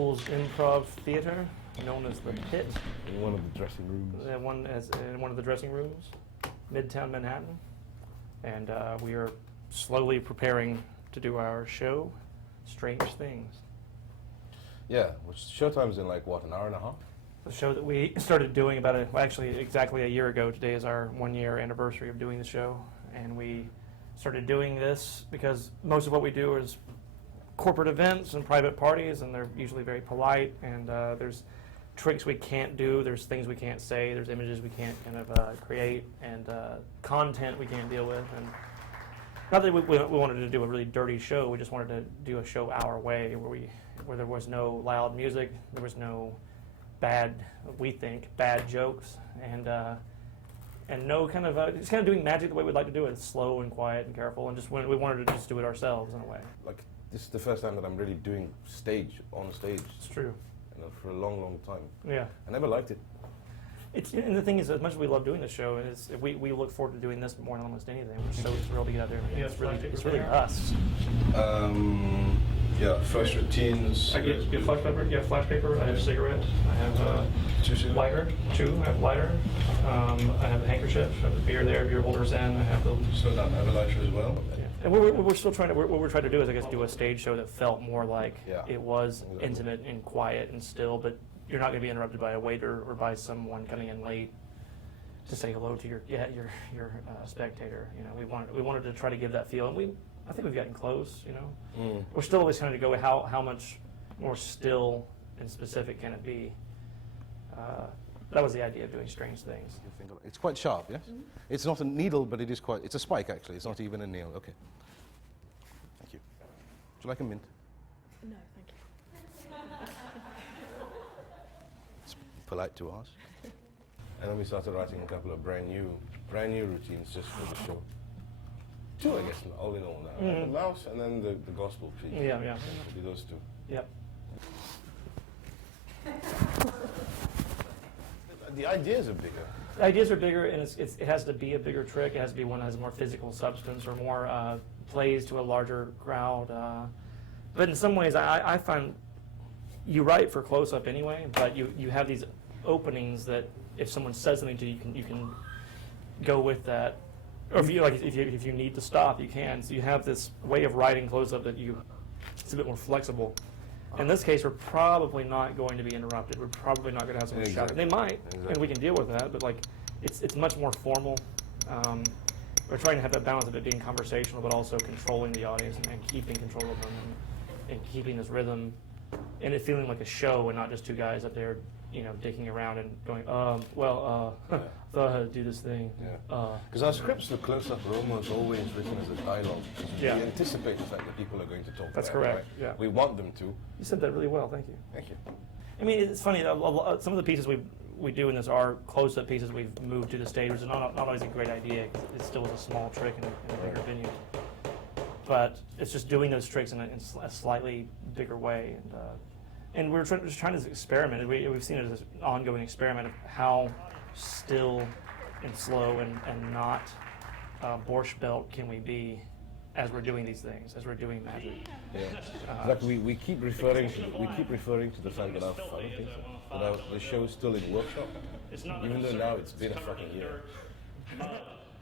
People's Improv Theater, known as the Pit. In one of the dressing rooms. In one of the dressing rooms, Midtown Manhattan. And we are slowly preparing to do our show, Strange Things. Yeah, which showtime's in like, what, an hour and a half? The show that we started doing actually exactly a year ago. Today is our 1-year anniversary of doing the show. And we started doing this because most of what we do is corporate events and private parties, and they're usually very polite, and there's tricks we can't do, there's things we can't say, there's images we can't kind of create, and content we can't deal with. And not that we wanted to do a really dirty show, we just wanted to do a show our way, where there was no loud music, there was no bad jokes, and no kind of just kind of doing magic the way we'd like to do it, slow and quiet and careful, and just we wanted to just do it ourselves in a way. Like, this is the first time that I'm really doing on stage. It's true. You know, for a long, long time. Yeah. I never liked it. And the thing is, as much as we love doing this show, we look forward to doing this more than almost anything. We're so thrilled to get out there. Yeah, it's really us. Yeah, first routines. I get flash paper. Yeah, flash paper. I have cigarettes. I have lighter. I have lighter. I have a handkerchief. I have a beer there. Beer holders in. I have the. So that I have a lighter as well. Yeah. And we're still trying to. What we're trying to do is, I guess, do a stage show that felt more like it was intimate and quiet and still, but you're not going to be interrupted by a waiter or by someone coming in late to say hello to your spectator. You know, we wanted to try to give that feel, and I think we've gotten close. You know, we're still always trying to go how much more still and specific can it be. That was the idea of doing Strange Things. It's quite sharp, yes? Mm-hmm. It's not a needle, but it's a spike actually. It's not even a nail. Okay. Thank you. Would you like a mint? No, thank you. It's polite to ask. And then we started writing a couple of brand new routines just for the show. 2, I guess, all in all now. The mouse and then the gospel piece. Yeah. It'll be those 2. Yep. The ideas are bigger. The ideas are bigger, and it has to be a bigger trick. It has to be one that has more physical substance or more plays to a larger crowd. But in some ways, I find you write for close-up anyway, but you have these openings that if someone says something to you, you can go with that. Or if you need to stop, you can. So you have this way of writing close-up that it's a bit more flexible. In this case, we're probably not going to be interrupted. We're probably not going to have someone shouting. They might, and we can deal with that, but it's much more formal. We're trying to have that balance of it being conversational, but also controlling the audience and keeping control of them and keeping this rhythm and it feeling like a show and not just 2 guys up there, dicking around and going, thought I had to do this thing. Because our scripts, the close-up, are almost always written as a dialogue. We anticipate the fact that people are going to talk. That's correct. Right? Yeah. We want them to. You said that really well. Thank you. Thank you. I mean, it's funny. Some of the pieces we do in this are close-up pieces we've moved to the stage, which is not always a great idea because it still is a small trick in a bigger venue. But it's just doing those tricks in a slightly bigger way, and we're just trying to experiment. We've seen it as an ongoing experiment of how still and slow and not Borscht Belt can we be as we're doing these things, as we're doing magic. Yeah. Like we keep referring to the fact that the show is still in workshop, even though now it's been a fucking year.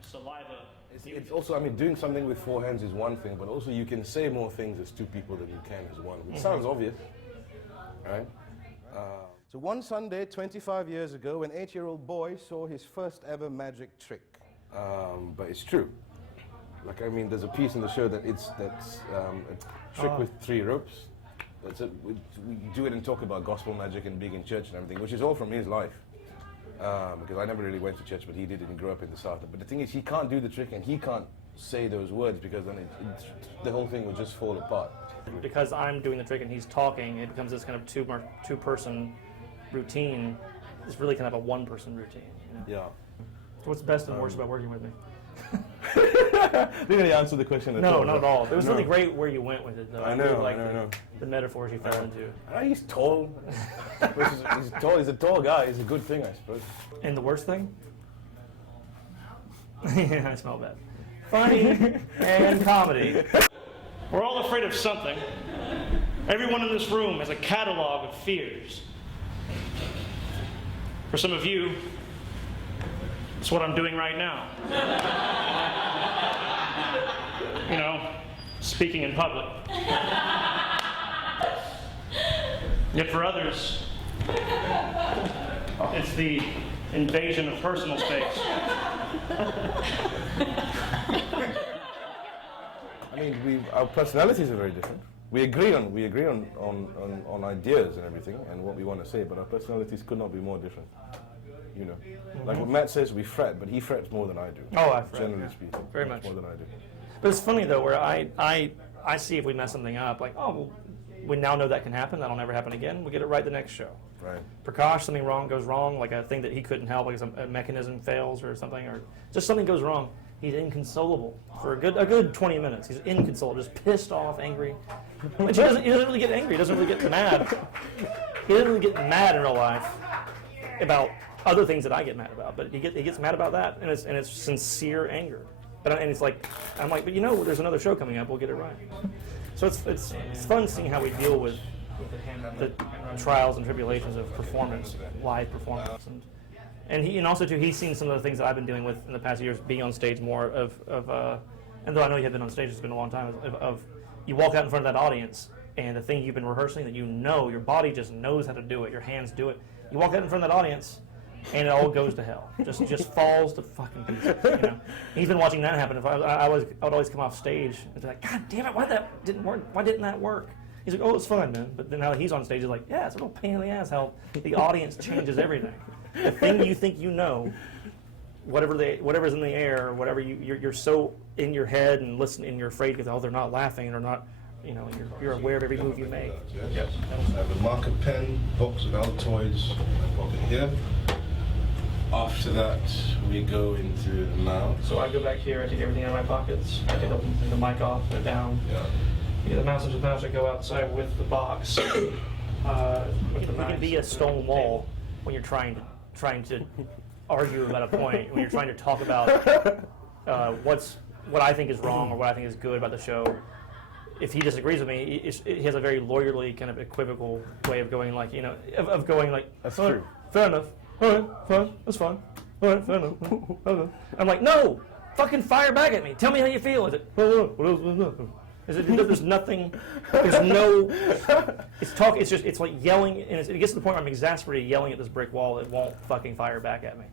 Saliva. It's also, I mean, doing something with 4 hands is one thing, but also you can say more things as 2 people than you can as one, which sounds obvious, right? So one Sunday, 25 years ago, an 8-year-old boy saw his first ever magic trick. But it's true. Like, I mean, there's a piece in the show that's a trick with 3 ropes. We do it and talk about gospel magic and being in church and everything, which is all from his life. Because I never really went to church, but he did and grew up in the South. But the thing is, he can't do the trick and he can't say those words because then the whole thing will just fall apart. Because I'm doing the trick and he's talking, it becomes this kind of two-person routine. It's really kind of a one-person routine. Yeah. So what's best and worst about working with me? Didn't really answer the question at all. No, not at all. It was really great where you went with it, though. I know, really I know. The metaphors you fell into. He's tall. He's a tall guy. It's a good thing, I suppose. And the worst thing? Yeah, I smell bad. Funny and comedy. We're all afraid of something. Everyone in this room has a catalog of fears. For some of you, it's what I'm doing right now. You know, speaking in public. Yet for others, it's the invasion of personal space. I mean, our personalities are very different. We agree on ideas and everything and what we want to say, but our personalities could not be more different. You know, like what Matt says, we fret, but he frets more than I do. Oh, I fret, generally yeah. speaking, Very much more than I do. But it's funny though, where I see if we mess something up, like, oh, well, we now know that can happen. That'll never happen again. We'll get it right the next show. Right. Prakash, something goes wrong, like a thing that he couldn't help, like a mechanism fails or something, or just something goes wrong. He's inconsolable for a good 20 minutes. He's inconsolable, just pissed off, angry. Which he doesn't really get angry. He doesn't really get mad. He doesn't really get mad in real life about other things that I get mad about. But he gets mad about that, and it's sincere anger. And it's like, I'm like, but you know, there's another show coming up. We'll get it right. So it's fun seeing how we deal with the trials and tribulations of performance, live performance, and also too, he's seen some of the things that I've been dealing with in the past years, being on stage more and though I know you have been on stage, it's been a long time, of you walk out in front of that audience, and the thing you've been rehearsing that you know, your body just knows how to do it, your hands do it. You walk out in front of that audience, and it all goes to hell. Just falls to fucking pieces. You know? He's been watching that happen. If I would always come off stage and be like, God damn it, why that didn't work? Why didn't that work? He's like, oh, it's fun, man. But then now that he's on stage, he's like, yeah, it's a real pain in the ass how the audience changes everything. The thing you think you know, whatever's in the air, or whatever you're so in your head and listening, and you're afraid because they're not laughing or not, you know, you're aware of every move you make. Yes. I have a marker pen, box with Altoids in my pocket here. After that, we go into the mouse. So I go back here, I take everything out of my pockets, I take the mic off, put it down. Yeah. Yeah, the mouse and the mouse, I go outside with the box. It can be a stone wall when you're trying to argue about a point, when you're trying to talk about what I think is wrong or what I think is good about the show. If he disagrees with me, he has a very lawyerly, kind of equivocal way of going, like, you know, of going like, That's "Oh, true. fair enough. All right, fine, that's fine. All right, fair enough. Okay." I'm like, no, fucking fire back at me. Tell me how you feel. Is it? There's nothing. There's no. It's talk. It's just. It's like yelling, and it gets to the point where I'm exasperated, yelling at this brick wall. It won't fucking fire back at me.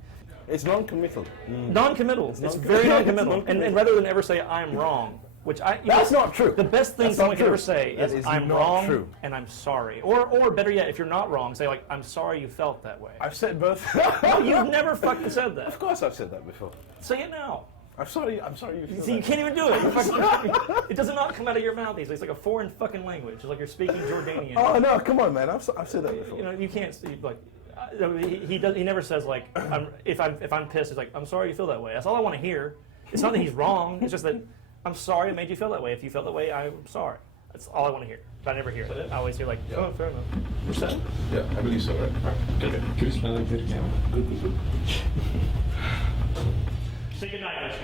It's non-committal. Non-committal. It's very non-committal. And rather than ever say I'm wrong, which That's not true. The best thing That's someone not can ever true. say That is is I'm not wrong true. and I'm sorry. Or better yet, if you're not wrong, say like I'm sorry you felt that way. I've said both. No, you've never fucking said that. Of course I've said that before. Say it now. I'm sorry you feel See, you that. can't even do it. It does not come out of your mouth easily. It's like a foreign fucking language. It's like you're speaking Jordanian. Oh no, come on, man. I've said that before. You know, you can't like. He never says like if I'm pissed. It's like I'm sorry you feel that way. That's all I want to hear. It's not that he's wrong. It's just that I'm sorry it made you feel that way. If you felt that way, I'm sorry. That's all I want to hear. But I never hear it. I always hear like, oh, fair enough. We're set. Yeah, I believe so, right? Good. Good. Good. Say goodnight, Lucy.